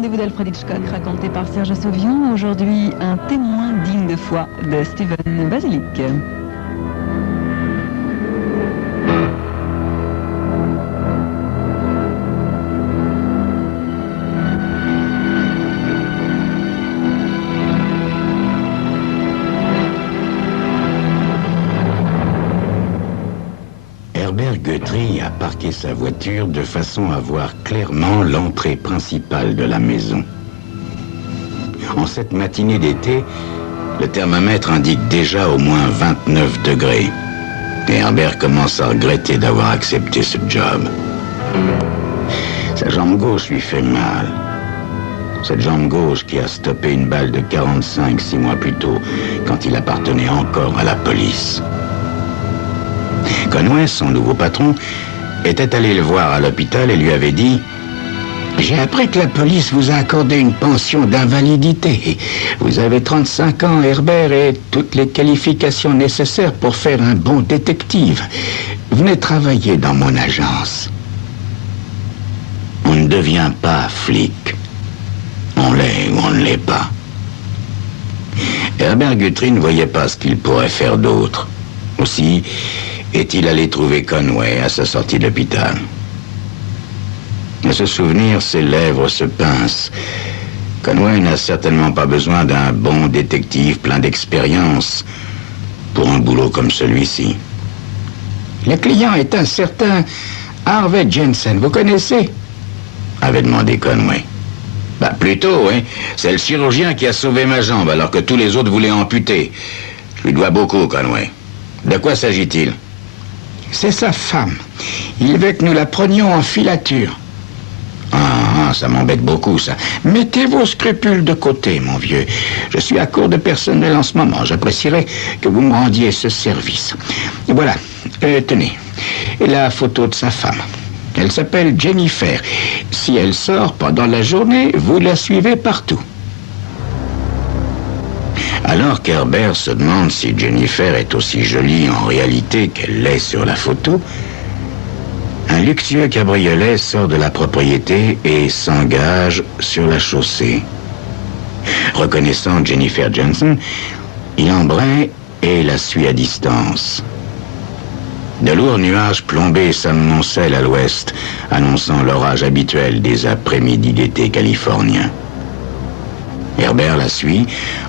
rendez-vous d'Alfred Hitchcock raconté par Serge Sauvion. Aujourd'hui, un témoin digne de foi de Steven Basilic. Herbert Guthrie a parqué sa voiture de façon à voir clairement l'entrée principale de la maison. En cette matinée d'été, le thermomètre indique déjà au moins 29 degrés. Et Herbert commence à regretter d'avoir accepté ce job. Sa jambe gauche lui fait mal. Cette jambe gauche qui a stoppé une balle de 45 6 mois plus tôt, quand il appartenait encore à la police. Conway, son nouveau patron, était allé le voir à l'hôpital et lui avait dit « J'ai appris que la police vous a accordé une pension d'invalidité. Vous avez 35 ans, Herbert, et toutes les qualifications nécessaires pour faire un bon détective. Venez travailler dans mon agence. » On ne devient pas flic. On l'est ou on ne l'est pas. Herbert Guthrie ne voyait pas ce qu'il pourrait faire d'autre. Aussi est-il allé trouver Conway à sa sortie de l'hôpital. À ce souvenir, ses lèvres se pincent. Conway n'a certainement pas besoin d'un bon détective plein d'expérience pour un boulot comme celui-ci. Le client est un certain Harvey Jensen, vous connaissez? Avait demandé Conway. Bah plutôt, hein. C'est le chirurgien qui a sauvé ma jambe alors que tous les autres voulaient amputer. Je lui dois beaucoup, Conway. De quoi s'agit-il? C'est sa femme. Il veut que nous la prenions en filature. Ah, ça m'embête beaucoup, ça. Mettez vos scrupules de côté, mon vieux. Je suis à court de personnel en ce moment. J'apprécierais que vous me rendiez ce service. Voilà, tenez, la photo de sa femme. Elle s'appelle Jennifer. Si elle sort pendant la journée, vous la suivez partout. Alors qu'Herbert se demande si Jennifer est aussi jolie en réalité qu'elle l'est sur la photo, un luxueux cabriolet sort de la propriété et s'engage sur la chaussée. Reconnaissant Jennifer Jensen, il embraye et la suit à distance. De lourds nuages plombés s'amoncellent à l'ouest, annonçant l'orage habituel des après-midi d'été californiens. Herbert la suit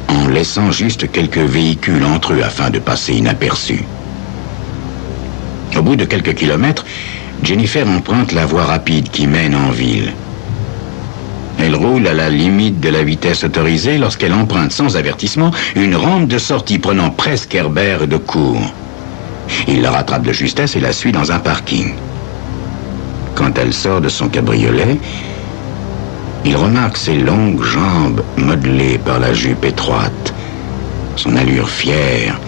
en laissant juste quelques véhicules entre eux afin de passer inaperçus. Au bout de quelques kilomètres, Jennifer emprunte la voie rapide qui mène en ville. Elle roule à la limite de la vitesse autorisée lorsqu'elle emprunte sans avertissement une rampe de sortie prenant presque Herbert de court. Il la rattrape de justesse et la suit dans un parking. Quand elle sort de son cabriolet, il remarque ses longues jambes modelées par la jupe étroite, son allure fière,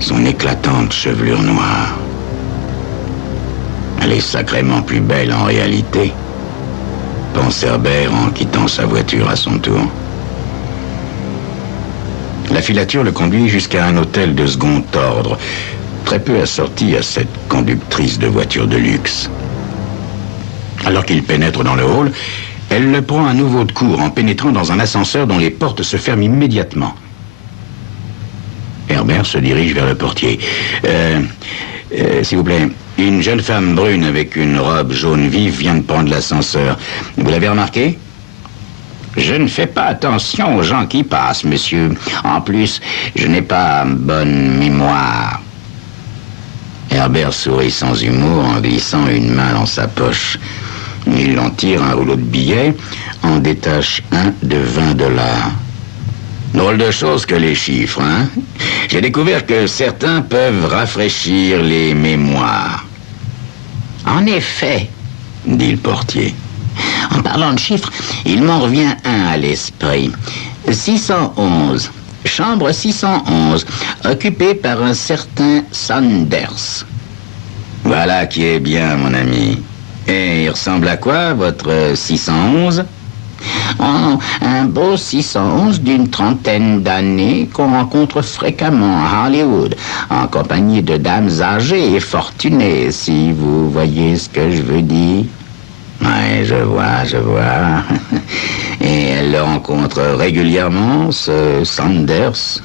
son éclatante chevelure noire. Elle est sacrément plus belle en réalité, pense Herbert en quittant sa voiture à son tour. La filature le conduit jusqu'à un hôtel de second ordre, très peu assorti à cette conductrice de voiture de luxe. Alors qu'il pénètre dans le hall, elle le prend à nouveau de court en pénétrant dans un ascenseur dont les portes se ferment immédiatement. Herbert se dirige vers le portier. S'il vous plaît, une jeune femme brune avec une robe jaune vive vient de prendre l'ascenseur. Vous l'avez remarqué? Je ne fais pas attention aux gens qui passent, monsieur. En plus, je n'ai pas bonne mémoire. Herbert sourit sans humour en glissant une main dans sa poche. Il en tire un rouleau de billets, en détache un de 20 $. Drôle de chose que les chiffres, hein? J'ai découvert que certains peuvent rafraîchir les mémoires. En effet, dit le portier. En parlant de chiffres, il m'en revient un à l'esprit. 611. Chambre 611, occupée par un certain Sanders. Voilà qui est bien, mon ami. Et il ressemble à quoi, votre 611? Oh, un beau 611 d'une trentaine d'années qu'on rencontre fréquemment à Hollywood, en compagnie de dames âgées et fortunées, si vous voyez ce que je veux dire. Ouais, je vois. rencontre régulièrement ce Sanders?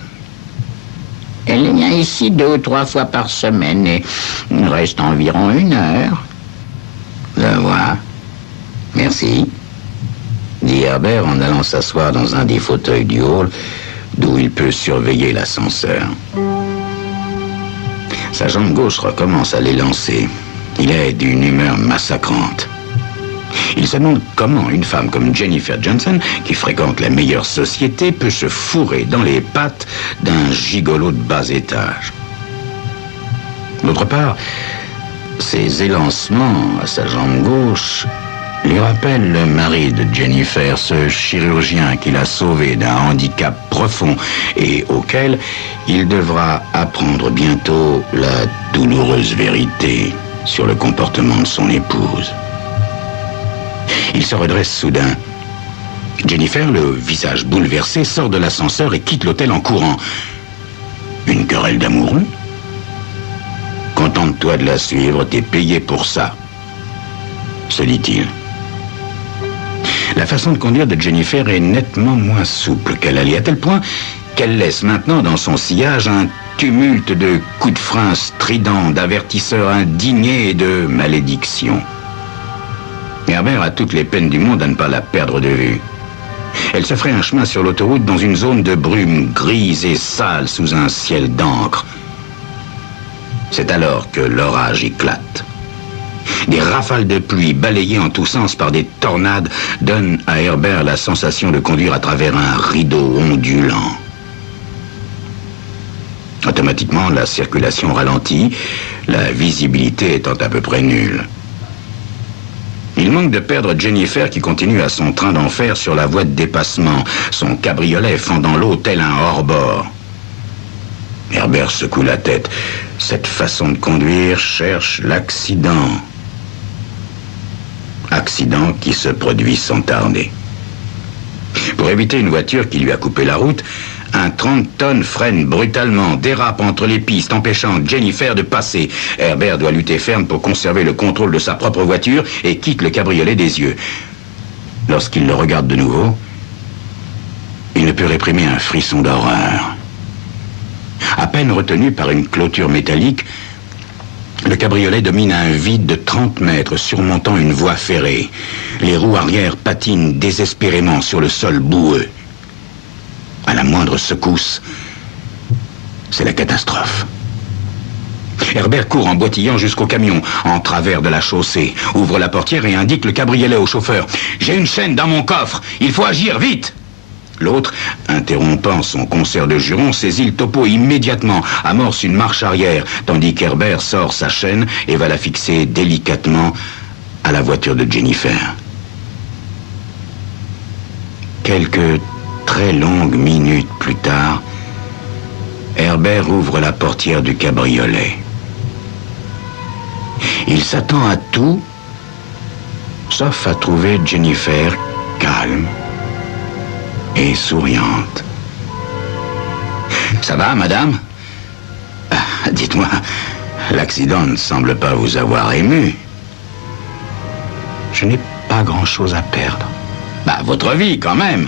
Elle vient ici 2 ou 3 fois par semaine et il reste environ 1 heure. Je vois. Merci, dit Herbert en allant s'asseoir dans un des fauteuils du hall d'où il peut surveiller l'ascenseur. Sa jambe gauche recommence à l'élancer. Il est d'une humeur massacrante. Il se demande comment une femme comme Jennifer Johnson, qui fréquente la meilleure société, peut se fourrer dans les pattes d'un gigolo de bas étage. D'autre part, ses élancements à sa jambe gauche lui rappellent le mari de Jennifer, ce chirurgien qui l'a sauvé d'un handicap profond et auquel il devra apprendre bientôt la douloureuse vérité sur le comportement de son épouse. Il se redresse soudain. Jennifer, le visage bouleversé, sort de l'ascenseur et quitte l'hôtel en courant. Une querelle d'amoureux? Contente-toi de la suivre, t'es payé pour ça, se dit-il. La façon de conduire de Jennifer est nettement moins souple qu'elle allait, à tel point qu'elle laisse maintenant dans son sillage un tumulte de coups de frein stridents, d'avertisseurs indignés et de malédictions. Herbert a toutes les peines du monde à ne pas la perdre de vue. Elle se ferait un chemin sur l'autoroute dans une zone de brume grise et sale sous un ciel d'encre. C'est alors que l'orage éclate. Des rafales de pluie balayées en tous sens par des tornades donnent à Herbert la sensation de conduire à travers un rideau ondulant. Automatiquement, la circulation ralentit, la visibilité étant à peu près nulle. Il manque de perdre Jennifer qui continue à son train d'enfer sur la voie de dépassement, son cabriolet fendant l'eau tel un hors-bord. Herbert secoue la tête. Cette façon de conduire cherche l'accident. Accident qui se produit sans tarder. Pour éviter une voiture qui lui a coupé la route, un 30 tonnes freine brutalement, dérape entre les pistes, empêchant Jennifer de passer. Herbert doit lutter ferme pour conserver le contrôle de sa propre voiture et quitte le cabriolet des yeux. Lorsqu'il le regarde de nouveau, il ne peut réprimer un frisson d'horreur. À peine retenu par une clôture métallique, le cabriolet domine un vide de 30 mètres surmontant une voie ferrée. Les roues arrière patinent désespérément sur le sol boueux. À la moindre secousse, c'est la catastrophe. Herbert court en boitillant jusqu'au camion, en travers de la chaussée, ouvre la portière et indique le cabriolet au chauffeur. « J'ai une chaîne dans mon coffre, il faut agir vite !» L'autre, interrompant son concert de jurons, saisit le topo immédiatement, amorce une marche arrière, tandis qu'Herbert sort sa chaîne et va la fixer délicatement à la voiture de Jennifer. Quelques très longues minutes plus tard, Herbert ouvre la portière du cabriolet. Il s'attend à tout, sauf à trouver Jennifer calme et souriante. « Ça va, madame ? Dites-moi, l'accident ne semble pas vous avoir ému. Je n'ai pas grand-chose à perdre. Votre vie, quand même.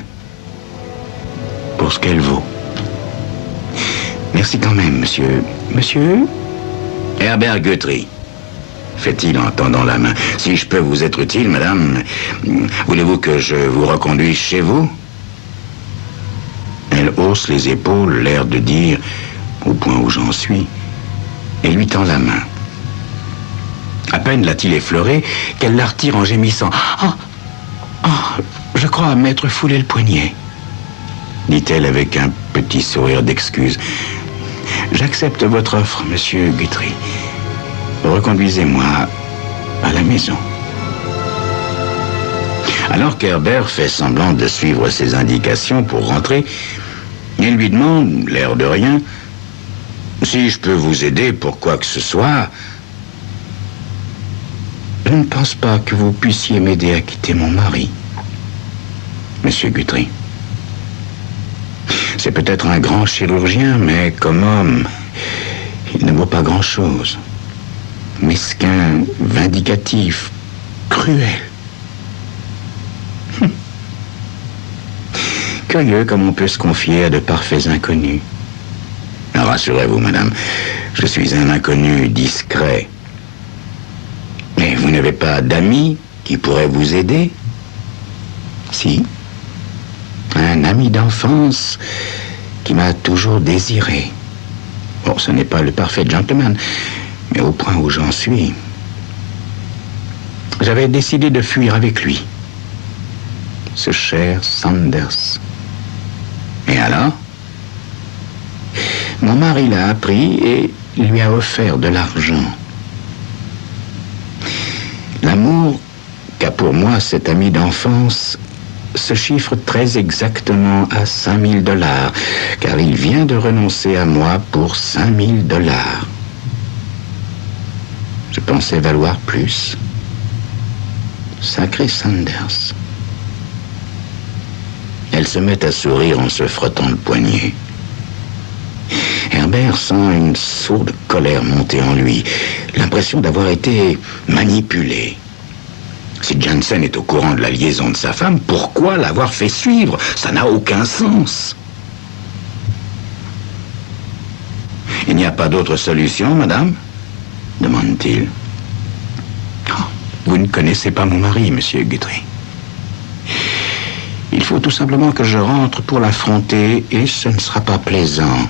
Pour ce qu'elle vaut. Merci quand même, monsieur. Monsieur ? Herbert Guthrie, fait-il en tendant la main. Si je peux vous être utile, madame, voulez-vous que je vous reconduise chez vous ? Elle hausse les épaules, l'air de dire « au point où j'en suis », et lui tend la main. À peine l'a-t-il effleurée qu'elle la retire en gémissant. « Je crois m'être foulé le poignet », dit-elle avec un petit sourire d'excuse. « J'accepte votre offre, monsieur Guthrie. Reconduisez-moi à la maison. » Alors qu'Herbert fait semblant de suivre ses indications pour rentrer, il lui demande, l'air de rien, « Si je peux vous aider pour quoi que ce soit... » « Je ne pense pas que vous puissiez m'aider à quitter mon mari, monsieur Guthrie. C'est peut-être un grand chirurgien, mais comme homme, il ne vaut pas grand-chose. Mesquin, vindicatif, cruel. Curieux comme on peut se confier à de parfaits inconnus. Alors, rassurez-vous, madame, je suis un inconnu discret. Mais vous n'avez pas d'amis qui pourraient vous aider? Si. Un ami d'enfance qui m'a toujours désiré. Bon, ce n'est pas le parfait gentleman, mais au point où j'en suis, j'avais décidé de fuir avec lui. Ce cher Sanders. Et alors? Mon mari l'a appris et lui a offert de l'argent. L'amour qu'a pour moi cet ami d'enfance se chiffre très exactement à $5 000, car il vient de renoncer à moi pour $5 000. Je pensais valoir plus. Sacré Sanders. Elle se met à sourire en se frottant le poignet. Herbert sent une sourde colère monter en lui, l'impression d'avoir été manipulé. Si Jensen est au courant de la liaison de sa femme, pourquoi l'avoir fait suivre? Ça n'a aucun sens. Il n'y a pas d'autre solution, madame? Demande-t-il. Oh, vous ne connaissez pas mon mari, monsieur Guthrie. Il faut tout simplement que je rentre pour l'affronter et ce ne sera pas plaisant.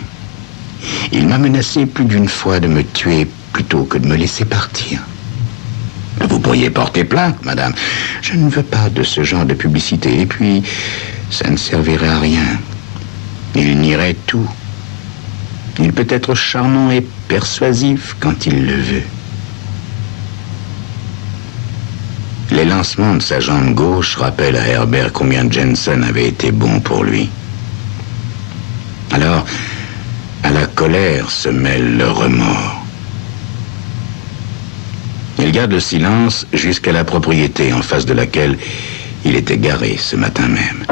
Il m'a menacé plus d'une fois de me tuer plutôt que de me laisser partir. Vous pourriez porter plainte, madame. Je ne veux pas de ce genre de publicité. Et puis, ça ne servirait à rien. Il nierait tout. Il peut être charmant et persuasif quand il le veut. Les lancements de sa jambe gauche rappellent à Herbert combien Jensen avait été bon pour lui. Alors, à la colère se mêle le remords. Il garde le silence jusqu'à la propriété en face de laquelle il était garé ce matin même.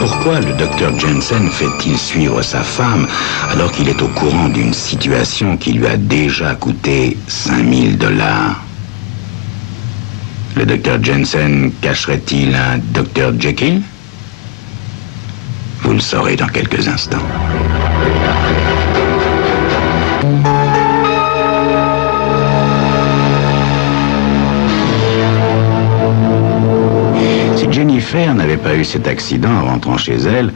Pourquoi le docteur Jensen fait-il suivre sa femme alors qu'il est au courant d'une situation qui lui a déjà coûté $5 000? Le docteur Jensen cacherait-il un docteur Jekyll? Vous le saurez dans quelques instants. Si Jennifer n'avait pas eu cet accident en rentrant chez elle,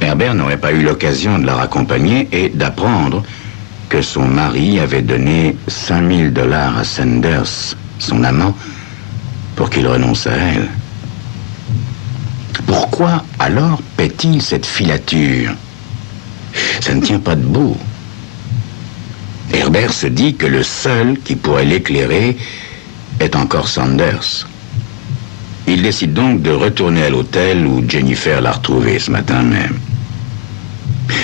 Herbert n'aurait pas eu l'occasion de la raccompagner et d'apprendre que son mari avait donné $5 000 à Sanders, son amant, pour qu'il renonce à elle. Pourquoi alors paie-t-il cette filature? Ça ne tient pas debout. Herbert se dit que le seul qui pourrait l'éclairer est encore Sanders. Il décide donc de retourner à l'hôtel où Jennifer l'a retrouvé ce matin même.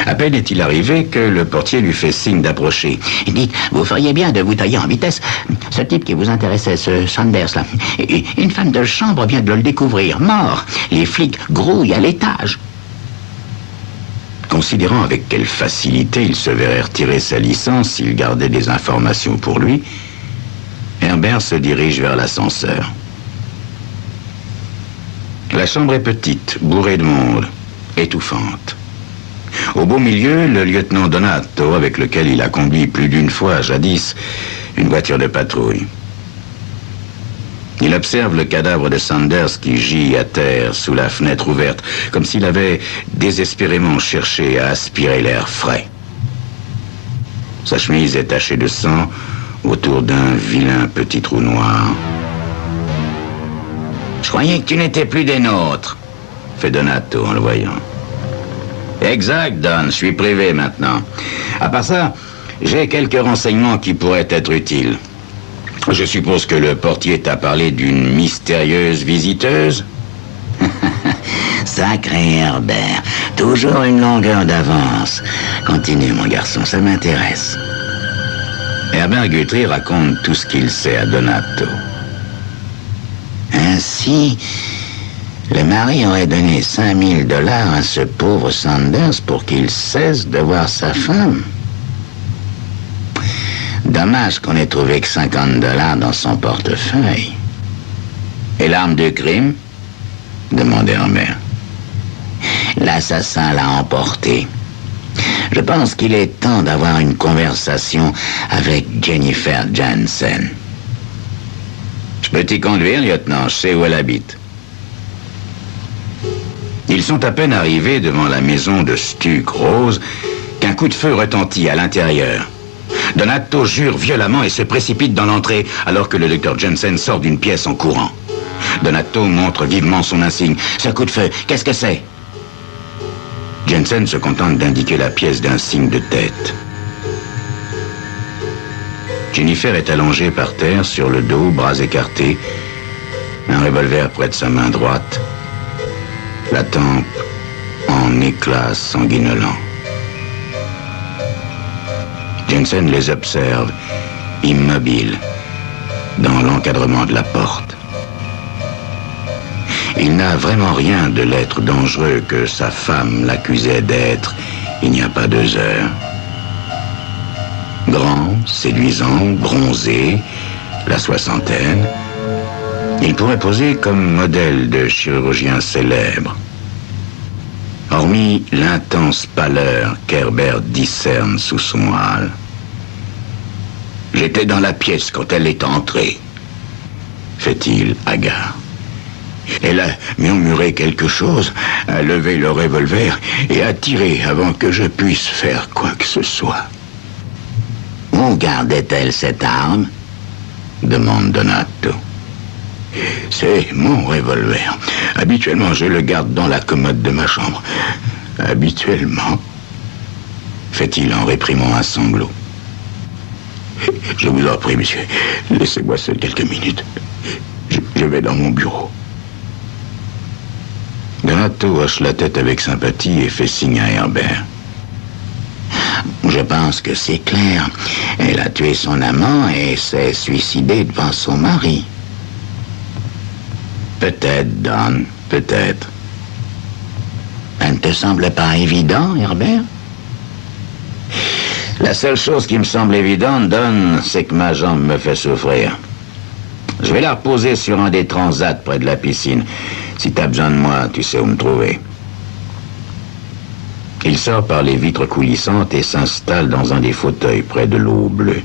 À peine est-il arrivé que le portier lui fait signe d'approcher. Dites, vous feriez bien de vous tailler en vitesse. Ce type qui vous intéressait, ce Sanders, là, une femme de chambre vient de le découvrir, mort. Les flics grouillent à l'étage. Considérant avec quelle facilité il se verrait retirer sa licence s'il gardait des informations pour lui, Herbert se dirige vers l'ascenseur. La chambre est petite, bourrée de monde, étouffante. Au beau milieu, le lieutenant Donato, avec lequel il a conduit plus d'une fois, jadis, une voiture de patrouille. Il observe le cadavre de Sanders qui gît à terre sous la fenêtre ouverte, comme s'il avait désespérément cherché à aspirer l'air frais. Sa chemise est tachée de sang autour d'un vilain petit trou noir. « Je croyais que tu n'étais plus des nôtres », fait Donato en le voyant. « Exact, Don, je suis privé maintenant. À part ça, j'ai quelques renseignements qui pourraient être utiles. Je suppose que le portier t'a parlé d'une mystérieuse visiteuse ?» Sacré Herbert, toujours une longueur d'avance. Continue, mon garçon, ça m'intéresse. Herbert Guthrie raconte tout ce qu'il sait à Donato. Ainsi, le mari aurait donné $5 000 à ce pauvre Sanders pour qu'il cesse de voir sa femme. Dommage qu'on ait trouvé que $50 dans son portefeuille. Et l'arme de crime? Demandait Herbert. L'assassin l'a emporté. Je pense qu'il est temps d'avoir une conversation avec Jennifer Jensen. Je peux t'y conduire, lieutenant, je sais où elle habite. Ils sont à peine arrivés devant la maison de Stuck Rose qu'un coup de feu retentit à l'intérieur. Donato jure violemment et se précipite dans l'entrée alors que le docteur Jensen sort d'une pièce en courant. Donato montre vivement son insigne. Ce coup de feu, qu'est-ce que c'est? Jensen se contente d'indiquer la pièce d'un signe de tête. Jennifer est allongée par terre, sur le dos, bras écartés, un revolver près de sa main droite, la tempe en éclats sanguinolents. Jensen les observe, immobile, dans l'encadrement de la porte. Il n'a vraiment rien de l'être dangereux que sa femme l'accusait d'être il n'y a pas 2 heures. Grand, séduisant, bronzé, la soixantaine, il pourrait poser comme modèle de chirurgien célèbre. Hormis l'intense pâleur qu'Herbert discerne sous son hâle. J'étais dans la pièce quand elle est entrée, fait-il hagard. Elle a murmuré quelque chose, a levé le revolver et a tiré avant que je puisse faire quoi que ce soit. Où gardait-elle cette arme? Demande Donato. C'est mon revolver. Habituellement, je le garde dans la commode de ma chambre. Habituellement, fait-il en réprimant un sanglot. Je vous en prie, monsieur, laissez-moi seul quelques minutes. Je vais dans mon bureau. Donato hoche la tête avec sympathie et fait signe à Herbert. Je pense que c'est clair. Elle a tué son amant et s'est suicidée devant son mari. Peut-être, Don, peut-être. Ça ne te semble pas évident, Herbert? La seule chose qui me semble évidente, Don, c'est que ma jambe me fait souffrir. Je vais la reposer sur un des transats près de la piscine. Si t'as besoin de moi, tu sais où me trouver. Il sort par les vitres coulissantes et s'installe dans un des fauteuils près de l'eau bleue.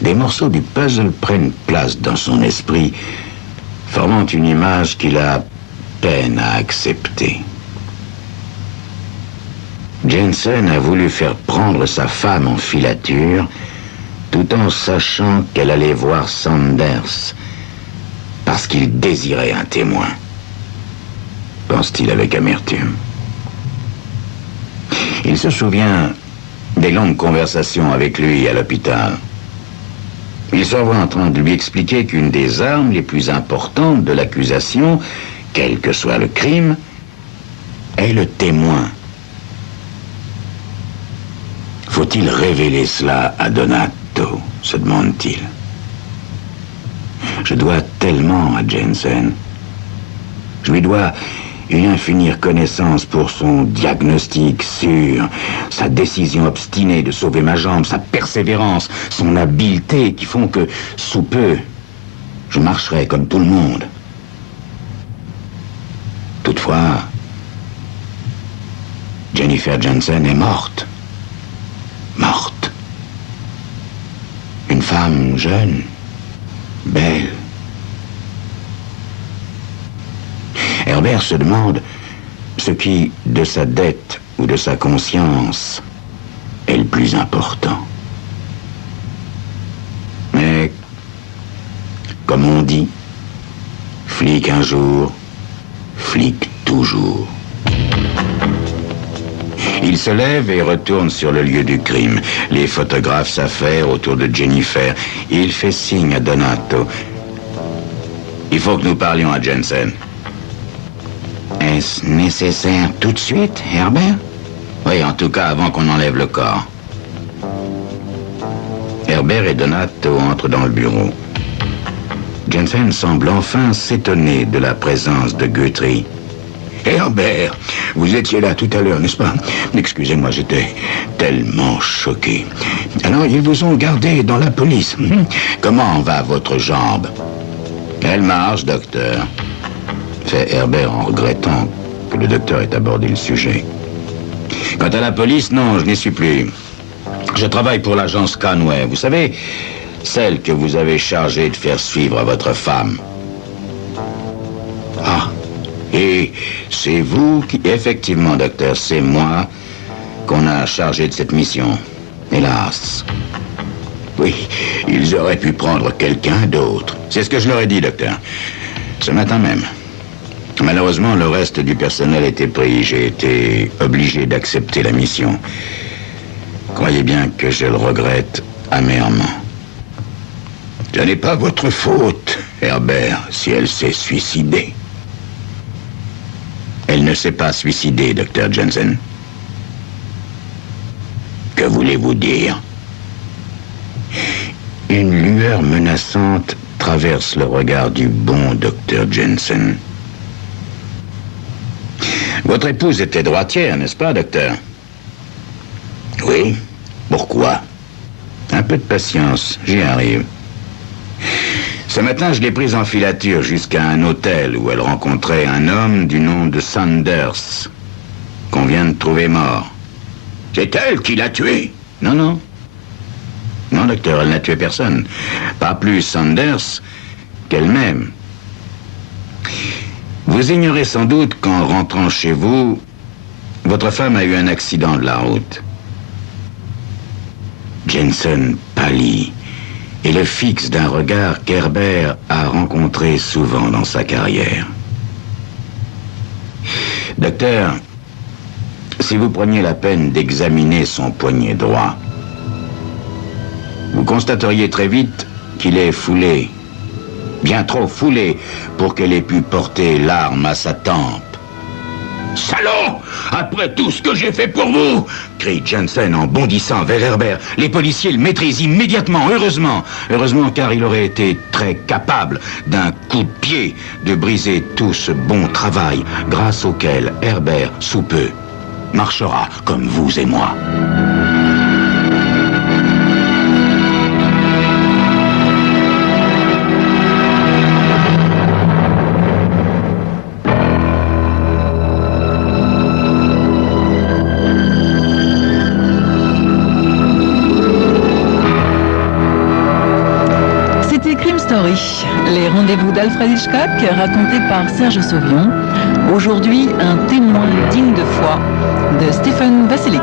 Des morceaux du puzzle prennent place dans son esprit, formant une image qu'il a peine à accepter. Jensen a voulu faire prendre sa femme en filature, tout en sachant qu'elle allait voir Sanders, parce qu'il désirait un témoin, pense-t-il avec amertume. Il se souvient des longues conversations avec lui à l'hôpital. Il se voit en train de lui expliquer qu'une des armes les plus importantes de l'accusation, quel que soit le crime, est le témoin. Faut-il révéler cela à Donato, se demande-t-il. Je dois tellement à Jensen. Je lui dois une infinie reconnaissance pour son diagnostic sûr, sa décision obstinée de sauver ma jambe, sa persévérance, son habileté qui font que, sous peu, je marcherai comme tout le monde. Toutefois, Jennifer Jensen est morte. Morte. Une femme jeune, belle. Herbert se demande ce qui, de sa dette ou de sa conscience, est le plus important. Mais, comme on dit, flic un jour, flic toujours. Il se lève et retourne sur le lieu du crime. Les photographes s'affairent autour de Jennifer. Il fait signe à Donato. Il faut que nous parlions à Jensen. Est-ce nécessaire tout de suite, Herbert? Oui, en tout cas avant qu'on enlève le corps. Herbert et Donato entrent dans le bureau. Jensen semble enfin s'étonner de la présence de Guthrie. Herbert, vous étiez là tout à l'heure, n'est-ce pas? Excusez-moi, j'étais tellement choqué. Alors, ils vous ont gardé dans la police. Comment va votre jambe? Elle marche, docteur. Fait Herbert en regrettant que le docteur ait abordé le sujet. Quant à la police, non, je n'y suis plus. Je travaille pour l'agence Conway. Vous savez, celle que vous avez chargée de faire suivre à votre femme. Ah, et c'est vous qui... Effectivement, docteur, c'est moi qu'on a chargé de cette mission. Hélas. Oui, ils auraient pu prendre quelqu'un d'autre. C'est ce que je leur ai dit, docteur. Ce matin même. Malheureusement, le reste du personnel était pris. J'ai été obligé d'accepter la mission. Croyez bien que je le regrette amèrement. Ce n'est pas votre faute, Herbert, si elle s'est suicidée. Elle ne s'est pas suicidée, docteur Jensen. Que voulez-vous dire? Une lueur menaçante traverse le regard du bon docteur Jensen. Votre épouse était droitière, n'est-ce pas, docteur? Oui. Pourquoi? Un peu de patience, j'y arrive. Ce matin, je l'ai prise en filature jusqu'à un hôtel où elle rencontrait un homme du nom de Sanders, qu'on vient de trouver mort. C'est elle qui l'a tué? Non, non. Non, docteur, elle n'a tué personne. Pas plus Sanders qu'elle-même. Vous ignorez sans doute qu'en rentrant chez vous, votre femme a eu un accident de la route. Jensen pâlit et le fixe d'un regard qu'Herbert a rencontré souvent dans sa carrière. Docteur, si vous preniez la peine d'examiner son poignet droit, vous constateriez très vite qu'il est foulé, bien trop foulé pour qu'elle ait pu porter l'arme à sa tempe. « Salaud! Après tout ce que j'ai fait pour vous !» crie Jensen en bondissant vers Herbert. Les policiers le maîtrisent immédiatement, heureusement. Heureusement, car il aurait été très capable d'un coup de pied de briser tout ce bon travail grâce auquel Herbert, sous peu, marchera comme vous et moi. Les rendez-vous d'Alfred Hitchcock, racontés par Serge Sauvion. Aujourd'hui, un témoin digne de foi de Stephen Baselik.